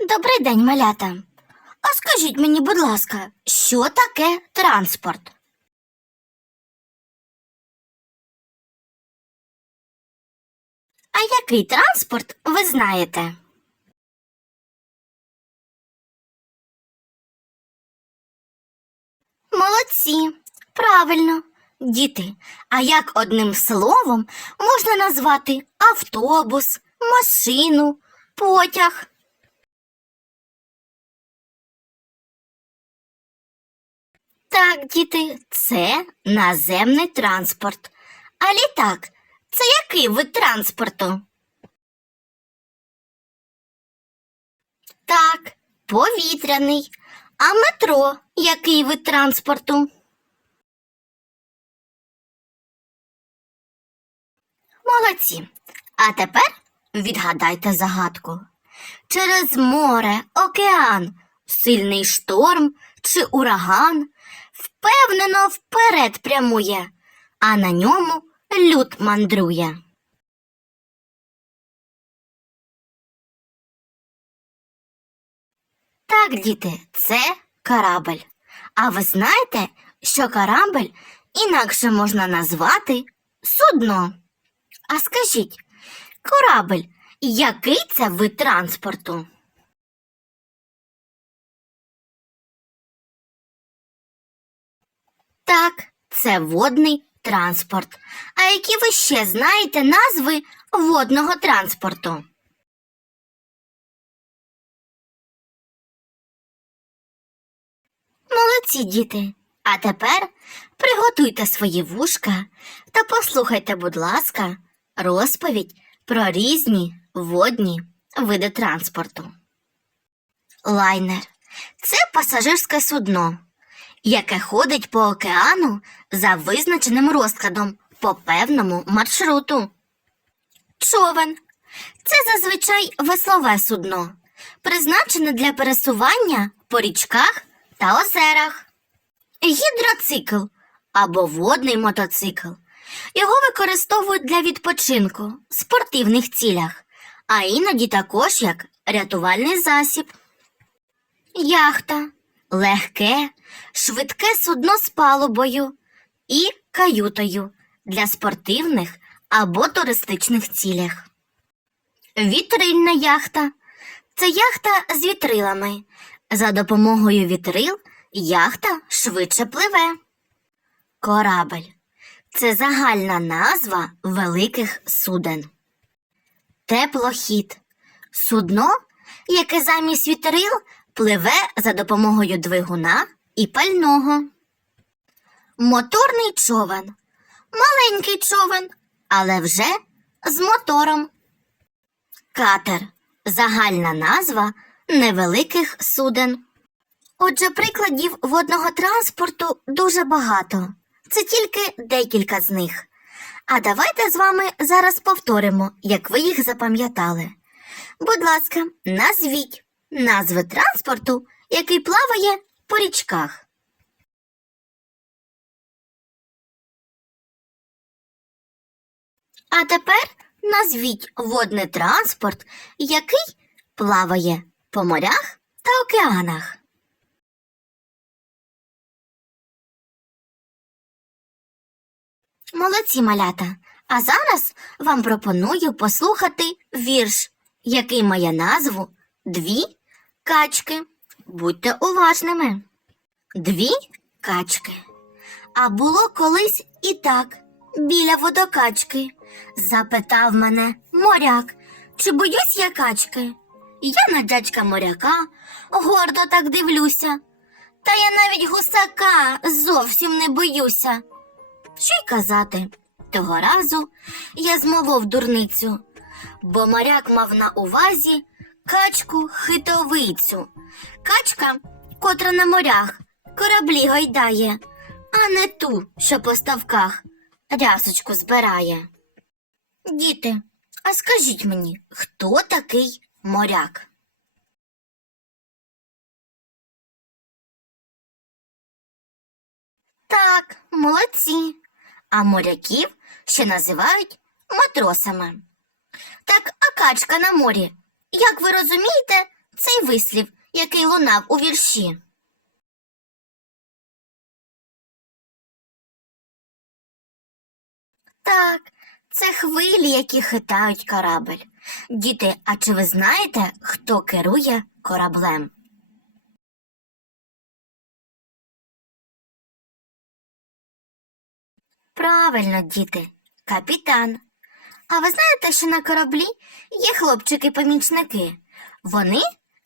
Добрий день, малята. А скажіть мені, будь ласка, що таке транспорт? А який транспорт ви знаєте? Молодці, правильно, діти. А як одним словом можна назвати автобус, машину, потяг? Так, діти, це наземний транспорт. А літак це який вид транспорту? Так, повітряний. А метро який вид транспорту? Молодці. А тепер відгадайте загадку. Через море, океан, сильний шторм чи ураган впевнено вперед прямує, а на ньому люд мандрує. Так, діти, це корабель. А ви знаєте, що корабель інакше можна назвати судно. А скажіть, корабель, який це вид транспорту? Так, це водний транспорт. А які ви ще знаєте назви водного транспорту? Молодці діти. А тепер приготуйте свої вушка та послухайте, будь ласка, розповідь про різні водні види транспорту. Лайнер це пасажирське судно, яке ходить по океану за визначеним розкладом по певному маршруту. Човен це зазвичай веслове судно, призначене для пересування по річках та озерах. Гідроцикл або водний мотоцикл. Його використовують для відпочинку в спортивних цілях, а іноді також як рятувальний засіб. Яхта легке, швидке судно з палубою і каютою для спортивних або туристичних цілях. Вітрильна яхта це яхта з вітрилами. За допомогою вітрил яхта швидше пливе. Корабель це загальна назва великих суден. Теплохід судно, яке замість вітрил пливе за допомогою двигуна і пального. Моторний човен маленький човен, але вже з мотором. Катер загальна назва невеликих суден. Отже, прикладів водного транспорту дуже багато. Це тільки декілька з них. А давайте з вами зараз повторимо, як ви їх запам'ятали. Будь ласка, назвіть назви транспорту, який плаває по річках. А тепер назвіть водний транспорт, який плаває по морях та океанах. Молодці малята. А зараз вам пропоную послухати вірш, який має назву Дві качки. Будьте уважними. Дві качки. А було колись і так, біля водокачки. Запитав мене моряк, чи боюсь я качки? Я на дядька моряка гордо так дивлюся. Та я навіть гусака зовсім не боюся. Що й казати? Того разу я змовив дурницю, бо моряк мав на увазі качку хитовицю. Качка, котра на морях, кораблі гойдає, а не ту, що по ставках рясочку збирає. Діти, а скажіть мені, хто такий моряк? Так, молодці. А моряків ще називають матросами. Так, а качка на морі, як ви розумієте, цей вислів, який лунав у вірші? Так, це хвилі, які хитають корабель. Діти, а чи ви знаєте, хто керує кораблем? Правильно, діти, капітан. А ви знаєте, що на кораблі є хлопчики-помічники? Вони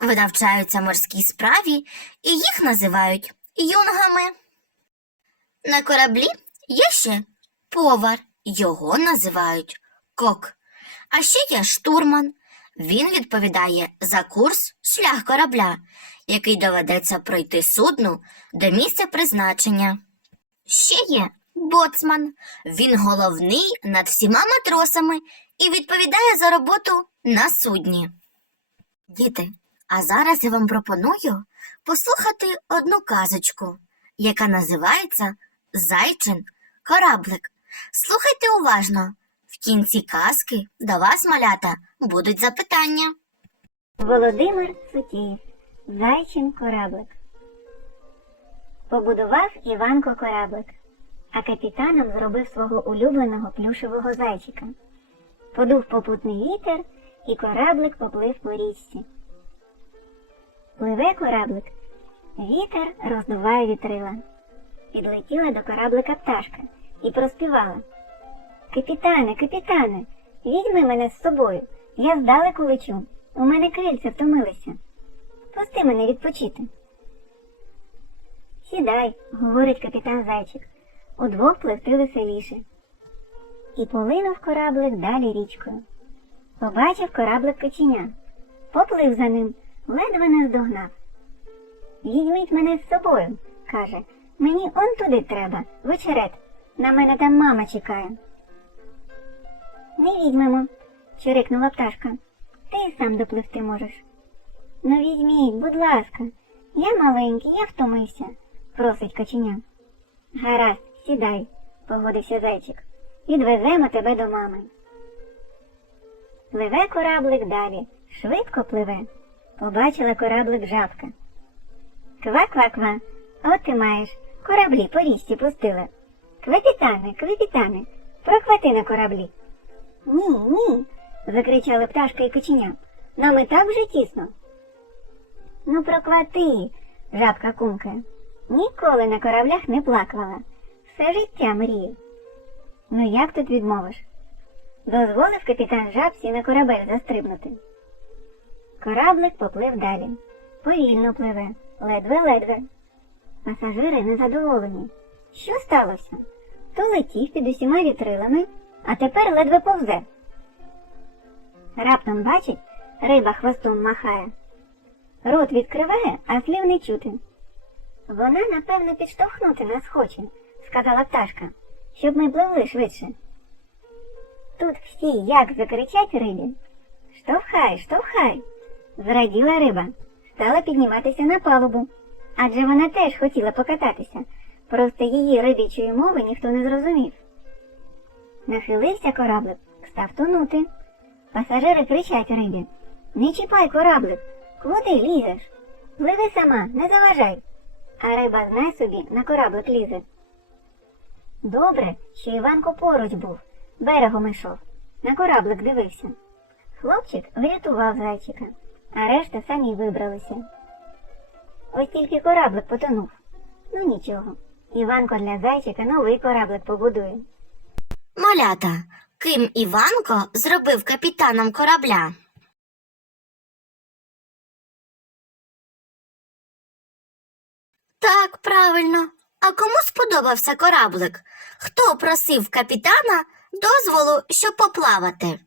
видавчаються морській справі і їх називають юнгами. На кораблі є ще повар, його називають кок. А ще є штурман. Він відповідає за курс шлях корабля, який доведеться пройти судну до місця призначення. Ще є боцман. Він головний над всіма матросами і відповідає за роботу на судні. Діти, а зараз я вам пропоную послухати одну казочку, яка називається Зайчин кораблик. Слухайте уважно. В кінці казки до вас, малята, будуть запитання. Володимир Сутєєв, Зайчин кораблик. Побудував Іванко кораблик, а капітаном зробив свого улюбленого плюшевого зайчика. Подув попутний вітер, і кораблик поплив по річці. Пливе кораблик, вітер роздуває вітрила. Підлетіла до кораблика пташка і проспівала. Капітане, капітане, візьми мене з собою. Я здалеку лечу. У мене крильця втомилися. Пусти мене відпочити. Сідай, говорить капітан Зайчик. Удвох пливти веселіше. І полинув кораблик далі річкою. Побачив кораблик каченя. Поплив за ним, ледве не здогнав. Візьміть мене з собою, каже. Мені он туди треба, в очерет. На мене там мама чекає. Не візьмемо, чирикнула пташка. Ти сам допливти можеш. Ну візьміть, будь ласка, я маленький, я втомився, просить каченя. Гаразд, сідай, погодився зайчик. Відвеземо тебе до мами. Пливе кораблик далі, швидко пливе. Побачила кораблик жабка. Ква-ква-ква, от ти маєш, кораблі по річці пустила. Квепітане, квепітане, прохвати на кораблі. Ні, ні. закричали пташка і коченя. Нам і так вже тісно. Ну, проквати, жабка кумкає. Ніколи на кораблях не плакала. Все життя мрію. Ну як тут відмовиш? Дозволив капітан жабці на корабель застрибнути. Кораблик поплив далі. Повільно пливе, ледве-ледве. Пасажири незадоволені. Що сталося? То летів під усіма вітрилами, а тепер ледве повзе. Раптом бачить, риба хвостом махає. Рот відкриває, а слів не чути. Вона, напевно, підштовхнути нас хоче, сказала пташка, щоб ми пливли швидше. Тут всі як закричать рибі. Штовхай, штовхай. Зраділа риба, стала підніматися на палубу, адже вона теж хотіла покататися, просто її рибічої мови ніхто не зрозумів. Нахилився кораблик, став тонути. Пасажири кричать рибі. Не чіпай кораблик, куди лізеш? Пливи сама, не заважай. А риба знай собі на кораблик лізе. Добре, що Іванко поруч був, берегом ішов, на кораблик дивився. Хлопчик врятував зайчика, а решта самі вибралися. Ось тільки кораблик потонув. Ну нічого. Іванко для зайчика новий кораблик побудує. Малята, ким Іванко зробив капітаном корабля? Так, правильно. А кому сподобався кораблик? Хто просив капітана дозволу, щоб поплавати?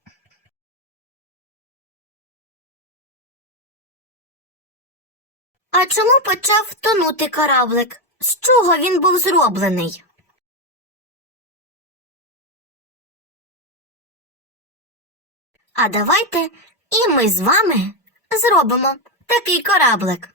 А чому почав тонути кораблик? З чого він був зроблений? А давайте і ми з вами зробимо такий кораблик.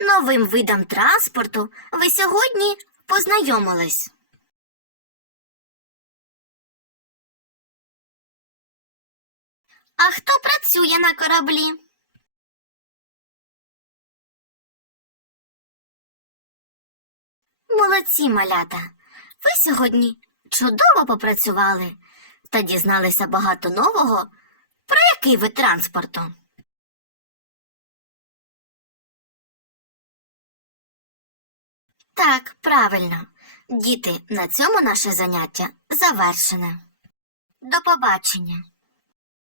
Новим видом транспорту ви сьогодні познайомились? А хто працює на кораблі? Молодці, малята. Ви сьогодні чудово попрацювали та дізналися багато нового про який вид транспорту. Так, правильно. Діти, на цьому наше заняття завершене. До побачення.